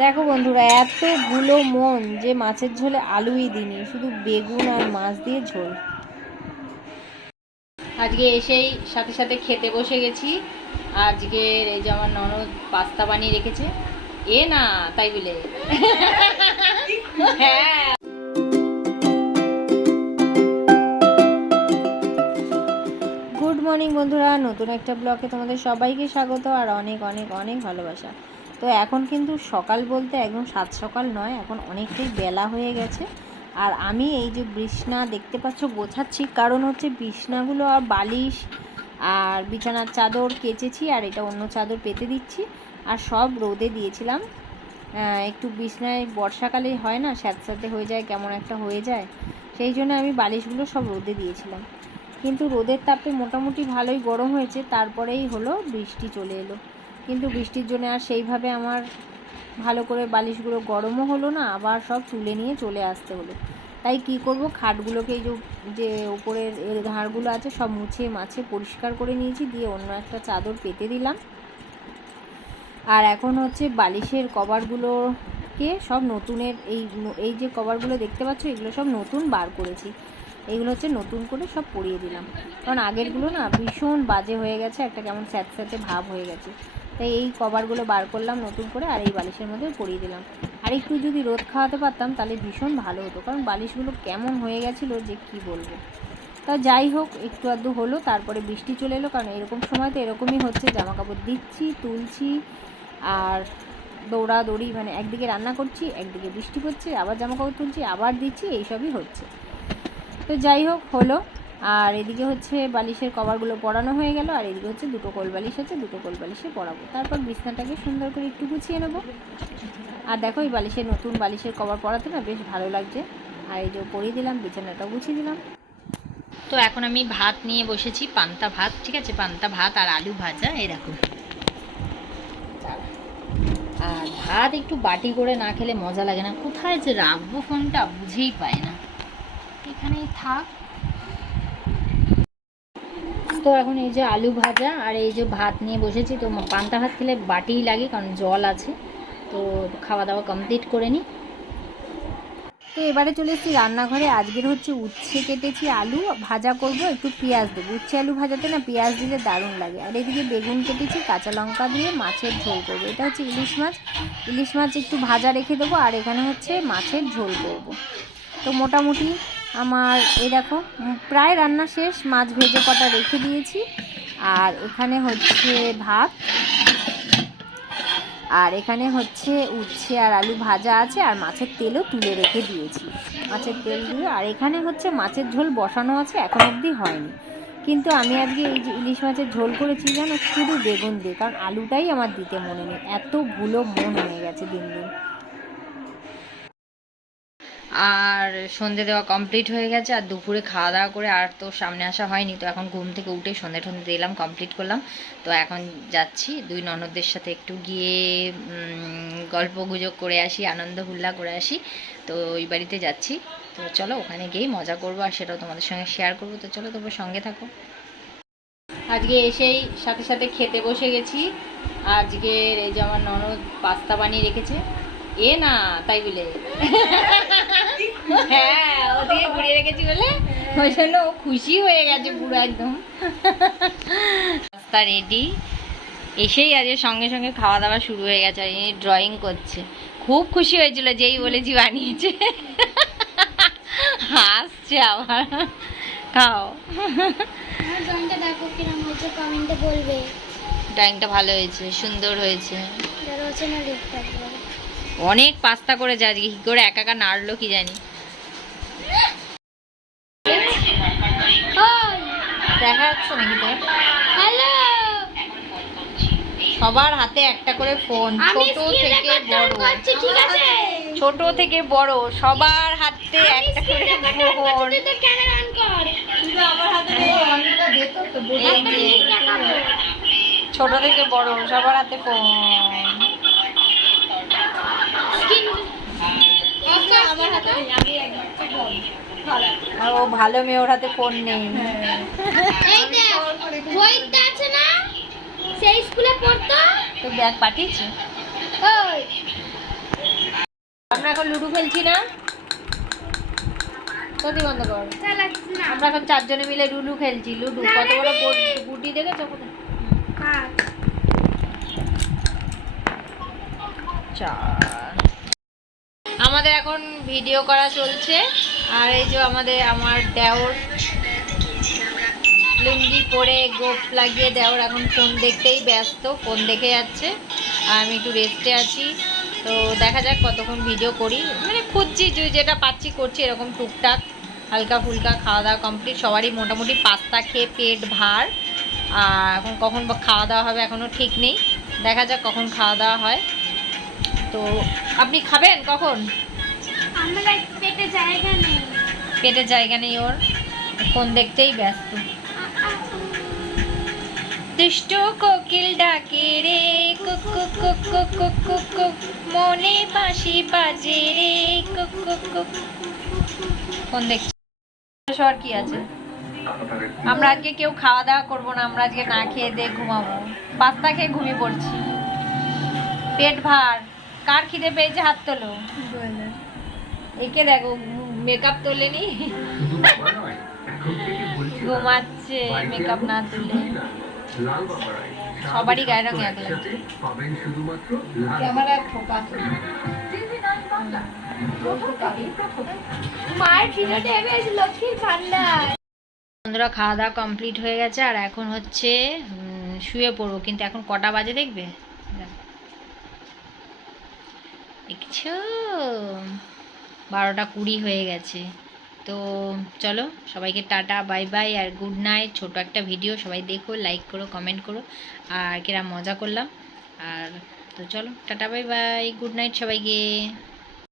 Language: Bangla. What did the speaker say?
দেখো বন্ধুরা এতগুলো মন যে মাছের ঝোলে আলুই দিনি শুধু বেগুন আর মাছ দিয়ে ঝোল। আজকে এসেই সাথে সাথে খেতে বসে গেছি। আজকের এই যে আমার ননদ পাস্তা বানিয়ে রেখেছে। এ না তাই বলে। হ্যাঁ। গুড মর্নিং বন্ধুরা নতুন একটা ব্লগে তোমাদের সবাইকে স্বাগত আর অনেক অনেক অনেক ভালোবাসা। তো এখন কিন্তু সকাল বলতে একদম সাত সকাল নয়, এখন অনেকটাই বেলা হয়ে গেছে। আর আমি এই যে বিছনা দেখতে পাচ্ছ, গোছাচ্ছি, কারণ হচ্ছে বিছনাগুলো আর বালিশ আর বিছানার চাদর কেচেছি আর এটা অন্য চাদর পেতে দিচ্ছি। আর সব রোদে দিয়েছিলাম। একটু বিছনায় বর্ষাকালে হয় না, স্যাঁতস্যাঁতে হয়ে যায়, কেমন একটা হয়ে যায়। সেই জন্য আমি বালিশগুলো সব রোদে দিয়েছিলাম। কিন্তু রোদের তাপে মোটামুটি ভালোই গরম হয়েছে, তারপরেই হলো বৃষ্টি চলে এলো। কিন্তু বৃষ্টির জন্য আর সেইভাবে আমার ভালো করে বালিশগুলো গরমও হলো না, আবার সব তুলে নিয়ে চলে আসতে হলো। তাই কি করব? খাটগুলোকে এই যে উপরের ধারগুলো আছে সব মুছে মাছে পরিষ্কার করে নিয়েছি, দিয়ে অন্য একটা চাদর পেতে দিলাম। আর এখন হচ্ছে বালিশের কভারগুলোকে সব নতুনের এই এই যে কভারগুলো দেখতে পাচ্ছ, এগুলো সব নতুন বার করেছি। এইগুলো হচ্ছে নতুন করে সব পরিয়ে দিলাম। কারণ আগেরগুলো না ভীষণ বাজে হয়ে গেছে, একটা কেমন স্যাঁত স্যাঁতে ভাব হয়ে গেছে। তাই এই কভারগুলো বার করলাম নতুন করে আর এই বালিশের মধ্যে পরিয়ে দিলাম। আর একটু যদি রোদ খাওয়াতে পারতাম তাহলে ভীষণ ভালো হতো, কারণ বালিশগুলো কেমন হয়ে গেছিল যে কি বলব। তা যাই হোক, একটু আধটু হলো, তারপরে বৃষ্টি চলে এলো, কারণ এরকম সময় তো এরকমই হচ্ছে জামা কাপড় দিচ্ছি, তুলছি, আর দৌড়াদৌড়ি মানে একদিকে রান্না করছি, একদিকে বৃষ্টি পড়ছে, আবার জামা কাপড় তুলছি, আবার দিচ্ছি, এইসবই হচ্ছে। তো যাই হোক, হলো। আর এদিকে হচ্ছে বালিশের কভারগুলো পরানো হয়ে গেল, আর এদিকে হচ্ছে দুটো কোল বালিশ আছে, দুটো কোল বালিশে পরাবো। তারপর বিছনাটাকে সুন্দর করে একটু গুছিয়ে নেব। আর দেখো এই বালিশের নতুন বালিশের কভার পরাতে না বেশ ভালো লাগছে। আর এই যে পরিয়ে দিলাম, বিছানাটাও গুছিয়ে দিলাম। তো এখন আমি ভাত নিয়ে বসেছি, পান্তা ভাত, ঠিক আছে? পান্তা ভাত আর আলু ভাজা, এই দেখো। আর ভাত একটু বাটি করে না খেলে মজা লাগে না। কোথায় যে রাখব ফোনটা বুঝেই পায় না। এখানেই থাক। তো এখন এই যে আলু ভাজা আর এই যে ভাত নিয়ে বসেছি, তো পান্তা ভাত খেলে বাটিই লাগে কারণ জল আছে। তো খাওয়া দাওয়া কমপ্লিট করে নিই তো এবারে চলে এসেছি রান্নাঘরে। আজকের হচ্ছে উচ্ছে কেটেছি আলু, ভাজা করব, একটু পেঁয়াজ দেবো। উচ্ছে আলু ভাজাতে না পেঁয়াজ দিলে দারুণ লাগে। আর এদিকে বেগুন কেটেছি, কাঁচা লঙ্কা দিয়ে মাছের ঝোল করব। এটা হচ্ছে ইলিশ মাছ। ইলিশ মাছ একটু ভাজা রেখে দেবো, আর এখানে হচ্ছে মাছের ঝোল করব। তো মোটামুটি আমার, এই দেখো প্রায় রান্না শেষ, মাছ ভেজে কটা রেখে দিয়েছি। আর এখানে হচ্ছে ভাত, আর এখানে হচ্ছে উচ্ছে আর আলু ভাজা আছে, আর মাছের তেলও তুলে রেখে দিয়েছি। মাছের তেল দিয়ে, আর এখানে হচ্ছে মাছের ঝোল বসানো আছে, এখন অবধি হয়নি। কিন্তু আমি আজকে এই যে ইলিশ মাছের ঝোল করেছি, জানো, শুধু বেগুন দিয়ে, কারণ আলুটাই আমার দিতে মনে নেই, এত ভুলো মন হয়ে গেছে দিন দিন। আর সন্ধে দেওয়া কমপ্লিট হয়ে গেছে, আর দুপুরে খাওয়া দাওয়া করে আর তো সামনে আসা হয়নি, তো এখন ঘুম থেকে উঠে সন্ধে টন্ধে দিলাম কমপ্লিট করলাম। তো এখন যাচ্ছি, দুই ননদদের সাথে একটু গিয়ে গল্প গুজব করে আসি, আনন্দ হুল্লা করে আসি, তো ওই বাড়িতে যাচ্ছি। তো চলো ওখানে গিয়েই মজা করব, আর সেটাও তোমাদের সঙ্গে শেয়ার করব। তো চলো তোমরা সঙ্গে থাকো। আজকে এসেই সাথে সাথে খেতে বসে গেছি। আজকের এই যে আমার ননদ পাস্তা বানিয়ে রেখেছে। এ না, তাই বলে। হ্যাঁ ওদিকে ঘুরিয়ে রেখেছি বলে? ওই জন্য ও খুশি হয়ে গেছে পুরো একদম। পাস্তা রেডি এসেই আজকে সঙ্গে সঙ্গে খাওয়া দাওয়া শুরু হয়ে গেছে আর ইনি ড্রয়িং করছে। খুব খুশি হয়েছিল যেই বলেছি বানিয়েছে। হাসছে আবার। খাও। ড্রয়িংটা ভালো হয়েছে সুন্দর হয়েছে। অনেক পাস্তা করেছে আজকে কি করে একা একা নাড়লো কি জানি। নাকি তোর হ্যালো। সবার হাতে একটা করে ফোন ছোট থেকে বড়। করছি ঠিক আছে? ছোট থেকে বড় সবার হাতে একটা করে ফোন। করছি তুই তো ক্যামেরা অন কর। এই যে দেখাবো। ছোট থেকে বড় সবার হাতে ফোন। ও ভালো মেয়ে ওর হাতে ফোন নেই। বইটা আছে না? সেই স্কুলে পড়তো? তো ব্যাগ পাঠিয়েছি। ওই। এখন লুডো খেলছি না? সত্যি বন্ধ কর আমরা এখন চারজনে মিলে লুডু খেলছি লুডু। কত বড়। গুটি- দেখেছ কোথায়? চার আমাদের এখন ভিডিও করা চলছে। আর এই যে আমাদের আমার দেওর লুঙ্গি পরে গোপ লাগিয়ে দেওর এখন ফোন দেখতেই ব্যস্ত ফোন দেখে যাচ্ছে। আর আমি একটু রেস্টে আছি। তো দেখা যাক কতক্ষণ ভিডিও করি। মানে খুঁজছি যে যেটা পাচ্ছি করছি এরকম টুকটাক। হালকা ফুলকা খাওয়া দাওয়া কমপ্লিট সবারই মোটামুটি পাস্তা খেয়ে পেট ভার। আর এখন কখন খাওয়া দাওয়া হবে এখনও ঠিক নেই। দেখা যাক কখন খাওয়া দাওয়া হয়। তো আপনি খাবেন কখন? পেটে জায়গা নেই। পেটে জায়গা নেই ওর। ফোন দেখতেই ব্যস্ত। দুষ্ট কোকিল ডাকে রে কুক কুক কুক কুক কুক কুক কুক মনে বাঁশি বাজে রে কুক কুক কুক ফোন দেখছি। সর কি আছে? আমরা আজকে কেউ খাওয়া দাওয়া করব না আমরা আজকে না খেয়ে দিয়ে ঘুমাবো। পাস্তা খেয়ে ঘুমিয়ে পড়ছি। পেট ভার। কার খিদে পেয়েছে হাত তোলো। একে দেখো মেকআপ তোলেনি? ঘুমাচ্ছে মেকআপ না তুলে। সবারই গায়ের রং এক লাগছে বন্ধুরা খাওয়া দাওয়া কমপ্লিট হয়ে গেছে আর এখন হচ্ছে শুয়ে পড়ব। কিন্তু এখন কটা বাজে দেখবে? দেখছ? বারোটা কুড়ি হয়ে গেছে। তো চলো, সবাইকে টাটা বাই বাই আর গুড নাইট ছোটো একটা ভিডিও সবাই দেখো লাইক করো কমেন্ট করো, আর কিরা মজা করলাম। আর তো চলো, tata bye bye good night সবাইকে।